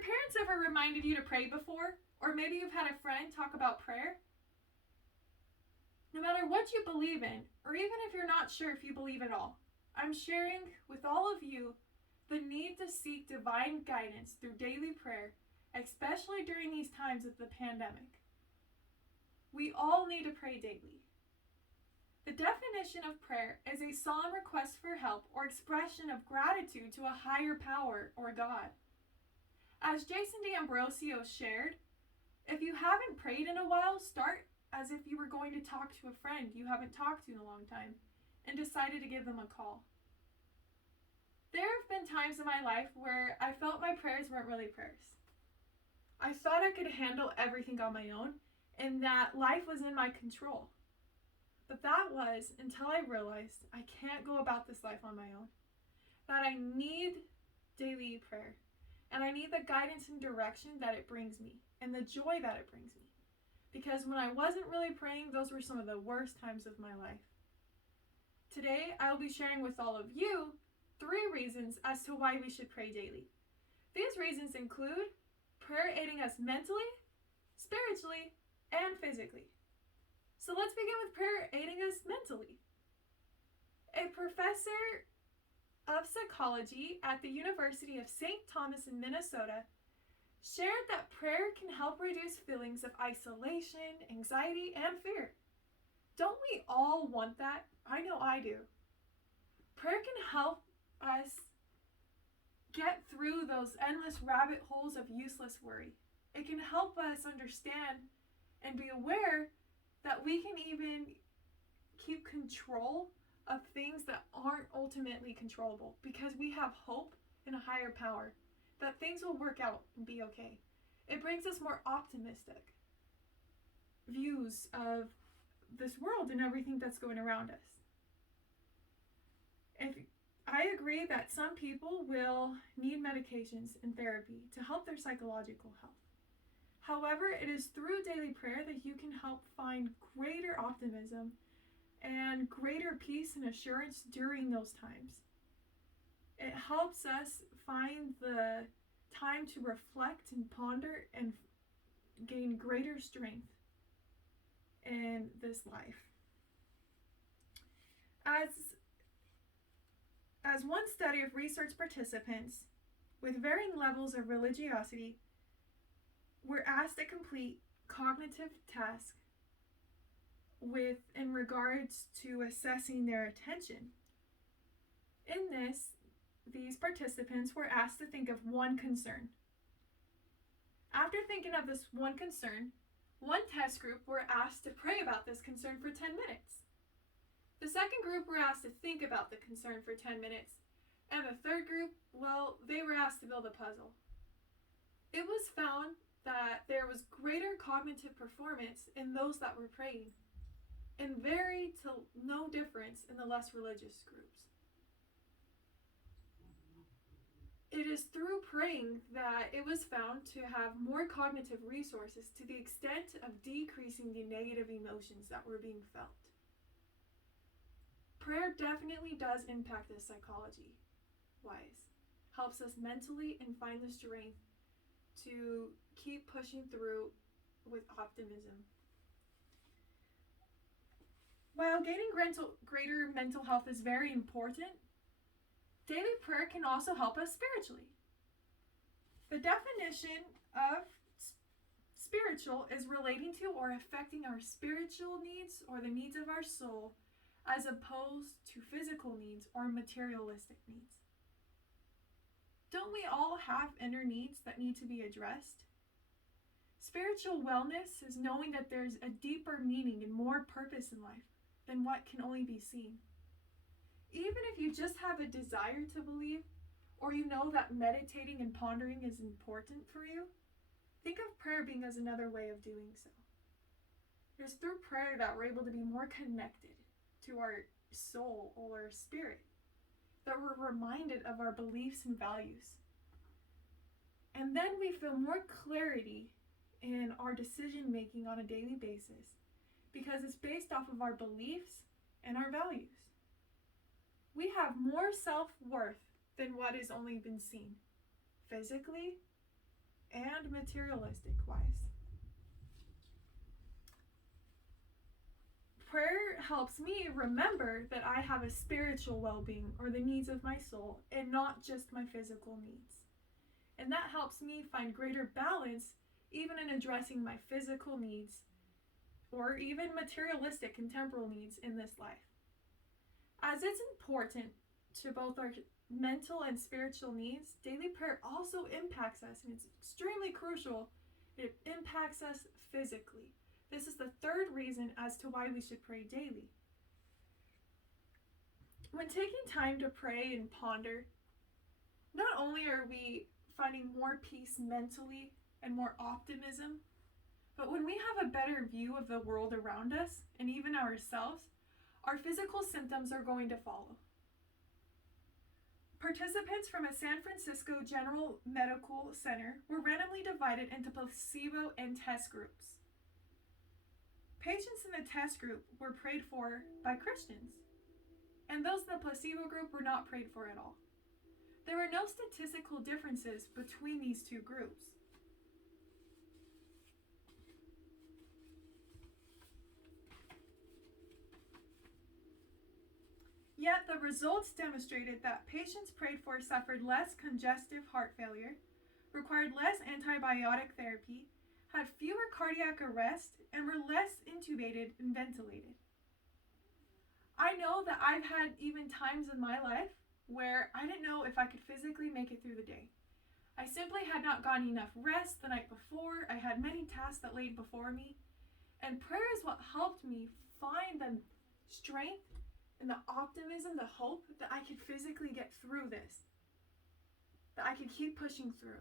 your parents ever reminded you to pray before? Or maybe you've had a friend talk about prayer? No matter what you believe in, or even if you're not sure if you believe at all, I'm sharing with all of you the need to seek divine guidance through daily prayer, especially during these times of the pandemic. We all need to pray daily. The definition of prayer is a solemn request for help or expression of gratitude to a higher power or God. As Jason D'Ambrosio shared, if you haven't prayed in a while, start as if you were going to talk to a friend you haven't talked to in a long time and decided to give them a call. There have been times in my life where I felt my prayers weren't really prayers. I thought I could handle everything on my own and that life was in my control. But that was until I realized I can't go about this life on my own. That I need daily prayer. And I need the guidance and direction that it brings me. And the joy that it brings me. Because when I wasn't really praying, those were some of the worst times of my life. Today, I will be sharing with all of you 3 reasons as to why we should pray daily. These reasons include prayer aiding us mentally, spiritually, and physically. So let's begin with prayer aiding us mentally. A professor of psychology at the University of St. Thomas in Minnesota shared that prayer can help reduce feelings of isolation, anxiety, and fear. Don't we all want that? I know I do. Prayer can help us get through those endless rabbit holes of useless worry. It can help us understand and be aware that we can even keep control of things that aren't ultimately controllable because we have hope in a higher power, that things will work out and be okay. It brings us more optimistic views of this world and everything that's going around us. If I agree that some people will need medications and therapy to help their psychological health. However, it is through daily prayer that you can help find greater optimism and greater peace and assurance during those times. It helps us find the time to reflect and ponder and gain greater strength in this life. As one study of research participants with varying levels of religiosity were asked to complete cognitive tasks in regards to assessing their attention. In this, these participants were asked to think of one concern. After thinking of this one concern, one test group were asked to pray about this concern for 10 minutes. The second group were asked to think about the concern for 10 minutes. And the third group, well, they were asked to build a puzzle. It was found that there was greater cognitive performance in those that were praying, and very to no difference in the less religious groups. It is through praying that it was found to have more cognitive resources to the extent of decreasing the negative emotions that were being felt. Prayer definitely does impact us psychology-wise. Helps us mentally and find the strength to keep pushing through with optimism. While gaining greater mental health is very important, daily prayer can also help us spiritually. The definition of spiritual is relating to or affecting our spiritual needs or the needs of our soul as opposed to physical needs or materialistic needs. Don't we all have inner needs that need to be addressed? Spiritual wellness is knowing that there's a deeper meaning and more purpose in life than what can only be seen. Even if you just have a desire to believe, or you know that meditating and pondering is important for you, think of prayer being as another way of doing so. It is through prayer that we're able to be more connected to our soul or our spirit, that we're reminded of our beliefs and values. And then we feel more clarity in our decision making on a daily basis because it's based off of our beliefs and our values. We have more self-worth than what has only been seen physically, and materialistic wise. Prayer helps me remember that I have a spiritual well-being, or the needs of my soul, and not just my physical needs. And that helps me find greater balance even in addressing my physical needs or even materialistic and temporal needs in this life. As it's important to both our mental and spiritual needs, daily prayer also impacts us, and it's extremely crucial. It impacts us physically. This is the third reason as to why we should pray daily. When taking time to pray and ponder, not only are we finding more peace mentally and more optimism, but when we have a better view of the world around us and even ourselves, our physical symptoms are going to follow. Participants from a San Francisco General Medical Center were randomly divided into placebo and test groups. Patients in the test group were prayed for by Christians, and those in the placebo group were not prayed for at all. There were no statistical differences between these two groups. Yet the results demonstrated that patients prayed for suffered less congestive heart failure, required less antibiotic therapy, had fewer cardiac arrests, and were less intubated and ventilated. I know that I've had even times in my life where I didn't know if I could physically make it through the day. I simply had not gotten enough rest the night before. I had many tasks that laid before me. And prayer is what helped me find the strength and the optimism, the hope that I could physically get through this, that I could keep pushing through.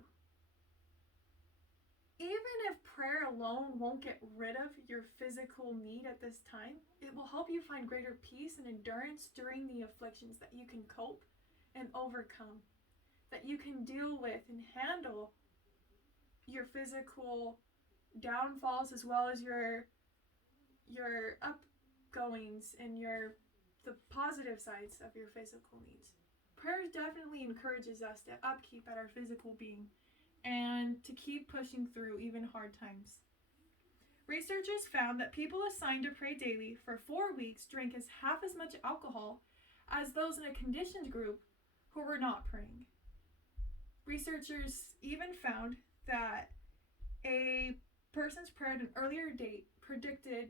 Even if prayer alone won't get rid of your physical need at this time, it will help you find greater peace and endurance during the afflictions that you can cope and overcome, that you can deal with and handle your physical downfalls as well as your upgoings and the positive sides of your physical needs. Prayer definitely encourages us to upkeep at our physical being and to keep pushing through even hard times. Researchers found that people assigned to pray daily for 4 weeks drank half as much alcohol as those in a conditioned group who were not praying. Researchers even found that a person's prayer at an earlier date predicted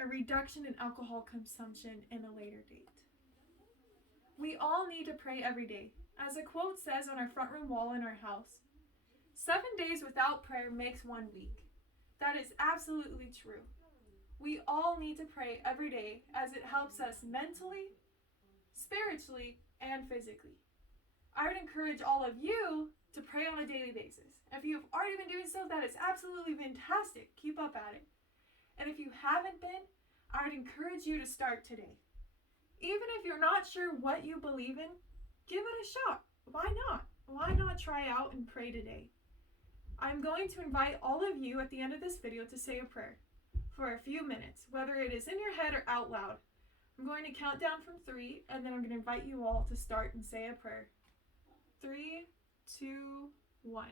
a reduction in alcohol consumption in a later date. We all need to pray every day. As a quote says on our front room wall in our house, 7 days without prayer makes 1 week. That is absolutely true. We all need to pray every day as it helps us mentally, spiritually, and physically. I would encourage all of you to pray on a daily basis. If you've already been doing so, that is absolutely fantastic. Keep up at it. And if you haven't been, I would encourage you to start today. Even if you're not sure what you believe in, give it a shot. Why not? Why not try out and pray today? I'm going to invite all of you at the end of this video to say a prayer for a few minutes, whether it is in your head or out loud. I'm going to count down from 3, and then I'm going to invite you all to start and say a prayer. 3, 2, 1.